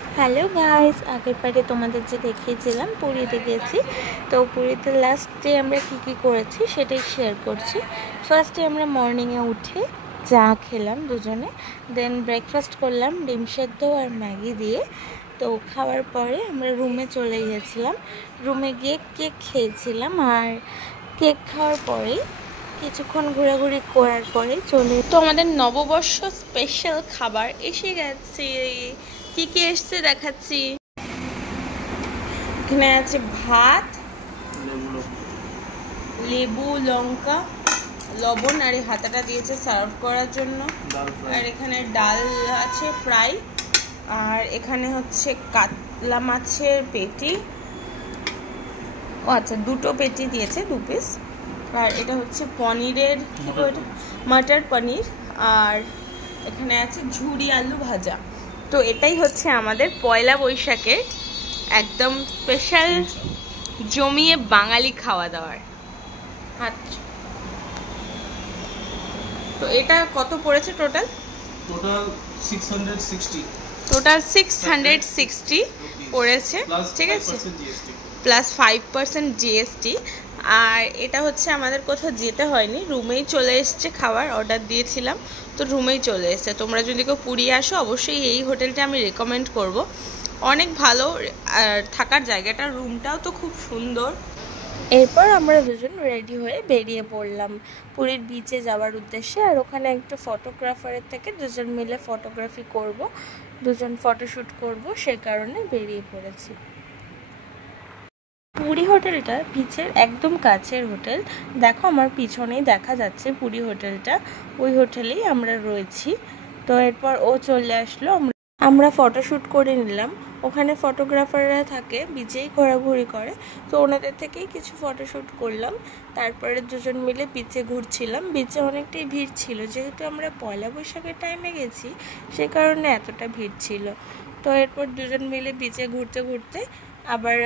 Hello guys, আগের পারে তোমাদের যে দেখিয়েছিলাম পুরীতে গেছি। তো পুরীতে লাস্টে আমরা কী করেছি সেটাই শেয়ার করছি। ফার্স্টে আমরা মর্নিংয়ে উঠে চা খেলাম দুজনে, দেন ব্রেকফাস্ট করলাম ডিম সেদ্ধ আর ম্যাগি দিয়ে। তো খাওয়ার পরে আমরা রুমে চলে গিয়েছিলাম। রুমে গিয়ে কেক খেয়েছিলাম, আর কেক খাওয়ার পরে কিছুক্ষণ ঘোরাঘুরি করার পরে তো আমাদের নববর্ষ স্পেশাল খাবার এসে গেছে। কি কি এসছে দেখাচ্ছি। এখানে আছে ভাত, লেবু, লঙ্কা, লবণ, আর এই হাতাটা দিয়েছে সার্ভ করার জন্য। আর এখানে ডাল আছে ফ্রাই, আর এখানে হচ্ছে কাতলা মাছের পেটি। ও আচ্ছা, দুটো পেটি দিয়েছে, 2 পিস। আর এটা হচ্ছে পনিরের মটর পনির, আর এখানে আছে ঝুরি আলু ভাজা। তো এটাই হচ্ছে আমাদের পয়লা বৈশাখের একদম স্পেশাল জমিয়ে বাঙালি খাওয়া দাওয়ার। আচ্ছা, তো এটা কত পড়েছে টোটাল? টোটাল 660 পড়েছে, ঠিক আছে, প্লাস 5% জিএসটি। আর এটা হচ্ছে আমাদের কোথাও যেতে হয়নি, রুমেই চলে এসছে। খাবার অর্ডার দিয়েছিলাম তো রুমেই চলে এসছে। তোমরা যদি কেউ পুরী আসো অবশ্যই এই হোটেলটা আমি রেকমেন্ড করব, অনেক ভালো। আর থাকার জায়গাটা, রুমটাও তো খুব সুন্দর। এরপর আমরা দুজন রেডি হয়ে বেরিয়ে পড়লাম পুরীর বিচে যাওয়ার উদ্দেশ্যে। আর ওখানে একটা ফটোগ্রাফারের থেকে দুজন মিলে ফটোগ্রাফি করব, দুজন ফটোশ্যুট করব, সে কারণে বেরিয়ে পড়েছি। পুরী হোটেলটা বিচের একদম কাছের হোটেল। দেখো আমার পিছনেই দেখা যাচ্ছে পুরী হোটেলটা, ওই হোটেলেই আমরা রয়েছি। তো এরপর ও চলে আসলো, আমরা ফটোশ্যুট করে নিলাম। ওখানে ফটোগ্রাফাররা থাকে, বিচেই ঘোরাঘুরি করে, তো ওনাদের থেকেই কিছু ফটোশ্যুট করলাম। তারপরে দুজন মিলে বিচে ঘুরছিলাম। বিচে অনেকটাই ভিড় ছিল, যেহেতু আমরা পয়লা বৈশাখের টাইমে গেছি সে কারণে এতটা ভিড় ছিল। তো এরপর দুজন মিলে বিচে ঘুরতে ঘুরতে আবার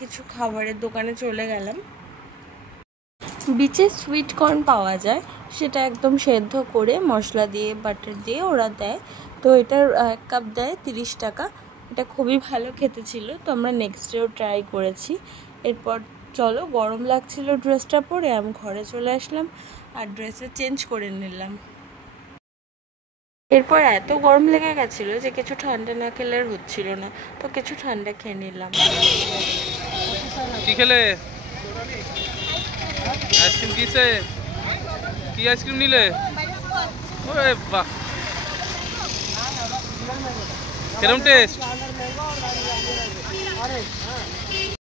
কিছু খাবারের দোকানে চলে গেলাম। বিচে সুইট কর্ন পাওয়া যায়, সেটা একদম সেদ্ধ করে মশলা দিয়ে বাটার দিয়ে ওরা দেয়। তো এটার 1 কাপ দেয় 30 টাকা। এটা খুবই ভালো খেতে ছিল, তো আমরা নেক্সট ডেও ট্রাই করেছি। এরপর চলো, গরম লাগছিল ড্রেসটা পরে, আমি ঘরে চলে আসলাম আর ড্রেসটা চেঞ্জ করে নিলাম। এরপর এত গরম লেগে গেছিলো যে কিছু ঠান্ডা না খেলে আর হচ্ছিল না, তো কিছু ঠান্ডা খেয়ে নিলাম। কি খেলে? আইসক্রিম কিসে? কি আইসক্রিম নিলে? ওরে বাহ, কেরম টেস্ট?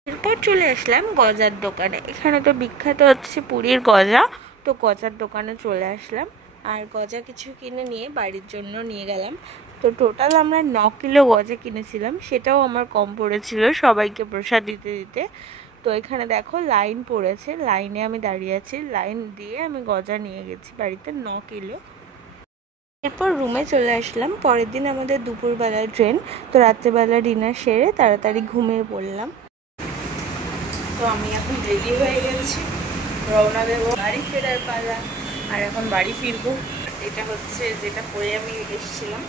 এরপর চলে আসলাম গজার দোকানে। এখানে তো বিখ্যাত হচ্ছে পুরীর গজা, তো গজার দোকানে চলে আসলাম আর গজা কিছু কিনে নিয়ে বাড়ির জন্য নিয়ে গেলাম। তো টোটাল আমরা 9 কিলো গজা কিনেছিলাম, সেটাও আমার কম পড়েছিল সবাইকে প্রসাদ দিতে দিতে। তো এখানে দেখো লাইন পড়েছে, লাইনে আমি দাঁড়িয়ে আছি, লাইন দিয়ে আমি গজা নিয়ে গেছি বাড়িতে 9 কিলো। এরপর রুমে চলে আসলাম। পরের দিন আমাদের দুপুরবেলার ট্রেন, তো রাত্রেবেলা ডিনার সেরে তাড়াতাড়ি ঘুমিয়ে পড়লাম। তো আমি এখন রেডি হয়ে গেছি, রওনা দেবো, বাড়ি ফেরার পালা। আর এখন বাড়ি ফিরবো। এটা হচ্ছে যেটা পরে আমি এসেছিলাম,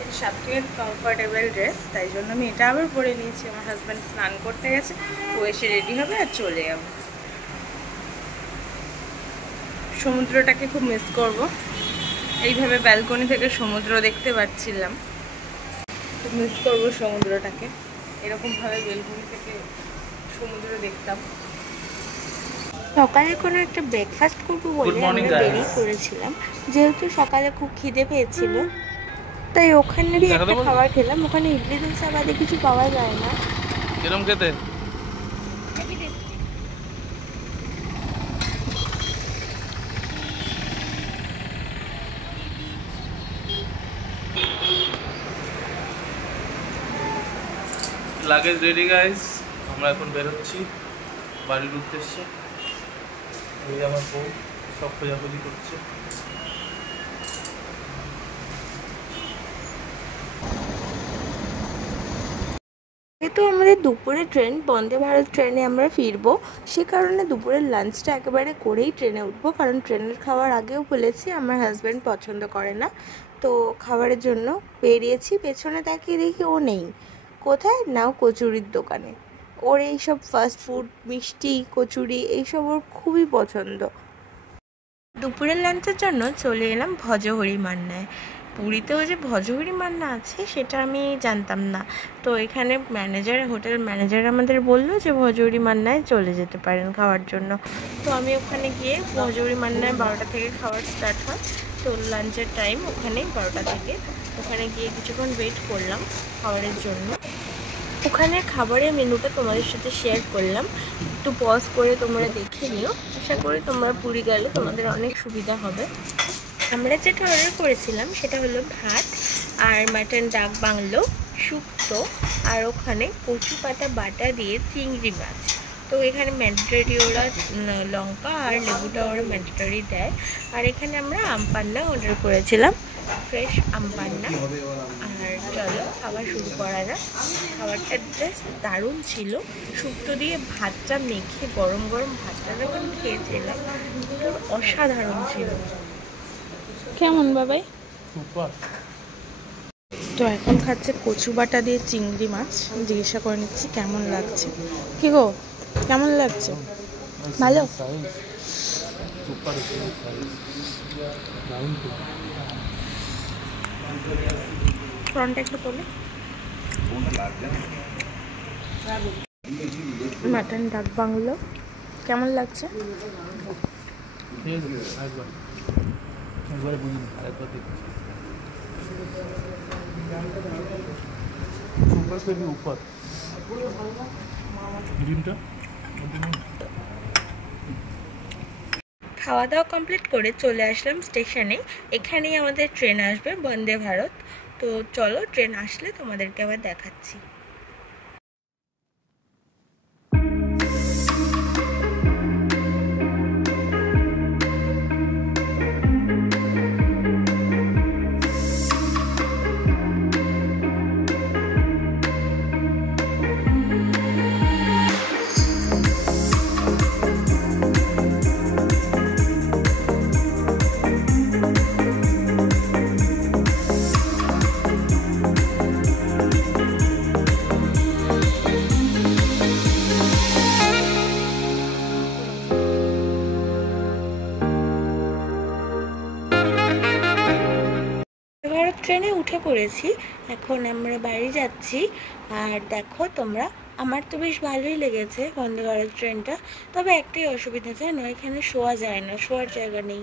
এটা সবথেকে কমফোর্টেবল ড্রেস, তাই জন্য আমি এটা আবার পরে নিয়েছি। আমার হাজব্যান্ড স্নান করতে গেছে, ও এসে রেডি হবে আর চলে যাবো। সমুদ্রটাকে খুব মিস করব, এইভাবে ব্যালকনি থেকে সমুদ্র দেখতে পাচ্ছিলাম, খুব মিস করবো সমুদ্রটাকে। এরকমভাবে ব্যালকনি থেকে সমুদ্র দেখতাম। সকালে কোনো একটা ব্রেকফাস্ট করবো বলে আমরা বেরিয়ে পড়েছিলাম, যেহেতু সকালে খুব খিদে পেয়েছিল, তাই ওখানেরই একটা খাবার খেলাম। ওখানে ইডলি দোসা বাদে কিছু পাওয়া যায় না। কেরম খেতে? লাগেজ রেডি গাইস, আমরা এখন বেরোচ্ছি বাড়ির উদ্দেশ্যে। এই আমার বউ সব খোঁজাখুঁজি করছে। যেহেতু আমাদের দুপুরে ট্রেন, বন্দে ভারত ট্রেনে আমরা ফিরবো, সে কারণে দুপুরের লাঞ্চটা একেবারে করেই ট্রেনে উঠবো। কারণ ট্রেনের খাবার আগেও বলেছি আমার হাজব্যান্ড পছন্দ করে না। তো খাবারের জন্য বেরিয়েছি, পেছনে তাকিয়ে দেখি ও নেই। কোথায়? না, কচুরির দোকানে। ওর এইসব ফাস্ট ফুড, মিষ্টি, কচুরি এইসব ওর খুবই পছন্দ। দুপুরের লাঞ্চের জন্য চলে এলাম ভজহরি মান্নায়। পুরীতেও যে ভজহরি মান্না আছে সেটা আমি জানতাম না। তো এখানে হোটেল ম্যানেজার আমাদের বললো যে ভজহরি মান্নায় চলে যেতে পারেন খাওয়ার জন্য। তো আমি ওখানে গিয়ে ভজহরি মান্নায় 12টা থেকে খাওয়ার স্টার্ট হয়। তো লাঞ্চের টাইম ওখানে 12টা থেকে। ওখানে গিয়ে কিছুক্ষণ ওয়েট করলাম খাবারের জন্য। ওখানে খাবারের মেনুটা তোমাদের সাথে শেয়ার করলাম, একটু পজ করে তোমরা দেখে নিও। আশা করি তোমরা পুরী গেলে তোমাদের অনেক সুবিধা হবে। আমরা যেটা অর্ডার করেছিলাম সেটা হলো ভাত আর মাটন ডাক বাংলো, শুক্তো, আর ওখানে কচু পাতা বাটা দিয়ে চিংড়ি মাছ। তো এখানে ম্যান্ডেটরি ওরা লঙ্কা আর লেবুটা ওরা ম্যান্ডেটরি দেয়। আর এখানে আমরা আমপান্না অর্ডার করেছিলাম, ফ্রেশ আমপান্না। আর চলো খাবার শুরু করা যাক। খাবারটা জাস্ট দারুণ ছিল। শুক্তো দিয়ে ভাতটা মেখে গরম গরম ভাতটা যখন খেয়েছিলাম অসাধারণ ছিল। কেমন বাবাই? তো এখন খাচ্ছে কচু বাটা দিয়ে চিংড়ি মাছ। জিজ্ঞাসা করে নিচ্ছি কেমন লাগছে। কি গো, কেমন লাগছে? ভালো? ফ্রন্টটা একটু তোলে। মাটন ডাক বাংলো কেমন লাগছে? খাওয়া দাওয়া কমপ্লিট করে চলে আসলাম স্টেশনে। এখানেই আমাদের ট্রেন আসবে, বন্দে ভারত। তো চলো ট্রেন আসলে তোমাদেরকে আবার দেখাচ্ছি। ট্রেনে উঠে পড়েছি, এখন আমরা বাড়ি যাচ্ছি। আর দেখো তোমরা, আমার তো বেশ ভালোই লেগেছে বন্দে ভারত ট্রেনটা। তবে একটাই অসুবিধা, জানো, এখানে শোয়া যায় না, শোয়ার জায়গা নেই।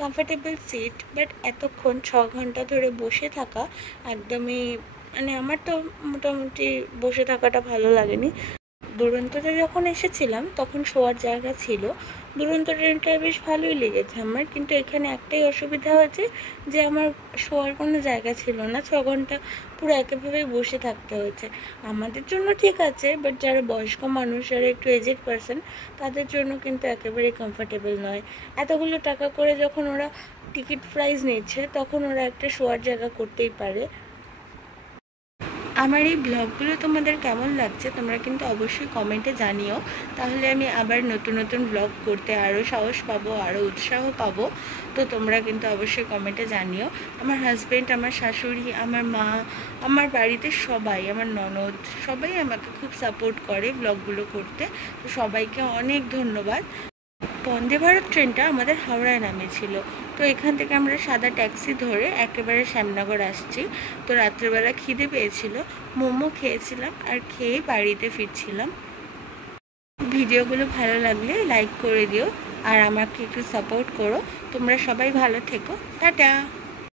কমফোর্টেবল সিট, বাট এতক্ষণ 6 ঘন্টা ধরে বসে থাকা একদমই, মানে আমার তো মোটামুটি বসে থাকাটা ভালো লাগেনি। দুরন্ততে যখন এসেছিলাম তখন শোয়ার জায়গা ছিল। দুরন্ত ট্রেনটা বেশ ভালোই লেগেছে আমার, কিন্তু এখানে একটাই অসুবিধা হয়েছে যে আমার শোয়ার কোনো জায়গা ছিল না। 6 ঘন্টা পুরো একেভাবেই বসে থাকতে হয়েছে। আমাদের জন্য ঠিক আছে, বাট যারা বয়স্ক মানুষ, যারা একটু এজেড পারসন, তাদের জন্য কিন্তু একেবারেই কমফোর্টেবল নয়। এতগুলো টাকা করে যখন ওরা টিকিট প্রাইস নিচ্ছে তখন ওরা একটা শোয়ার জায়গা করতেই পারে। আমার এই ব্লগগুলো তোমাদের কেমন লাগছে তোমরা কিন্তু অবশ্যই কমেন্টে জানিও, তাহলে আমি আবার নতুন নতুন ব্লগ করতে আরও সাহস পাবো, আরও উৎসাহ পাবো। তো তোমরা কিন্তু অবশ্যই কমেন্টে জানিও। আমার হাজব্যান্ড, আমার শাশুড়ি, আমার মা, আমার বাড়িতে সবাই, আমার ননদ, সবাই আমাকে খুব সাপোর্ট করে ব্লগগুলো করতে। তো সবাইকে অনেক ধন্যবাদ। বন্দে ভারত ট্রেনটা আমাদের হাওড়ায় নামেছিল। তো এখান থেকে আমরা সাদা ট্যাক্সি ধরে একেবারে শ্যামনগর আসছি। তো রাত্রেবেলা খিদে পেয়েছিল, মোমো খেয়েছিলাম, আর খেয়ে বাড়িতে ফিরছিলাম। ভিডিওগুলো ভালো লাগলে লাইক করে দিও আর আমাকে একটু সাপোর্ট করো। তোমরা সবাই ভালো থেকো, টাটা।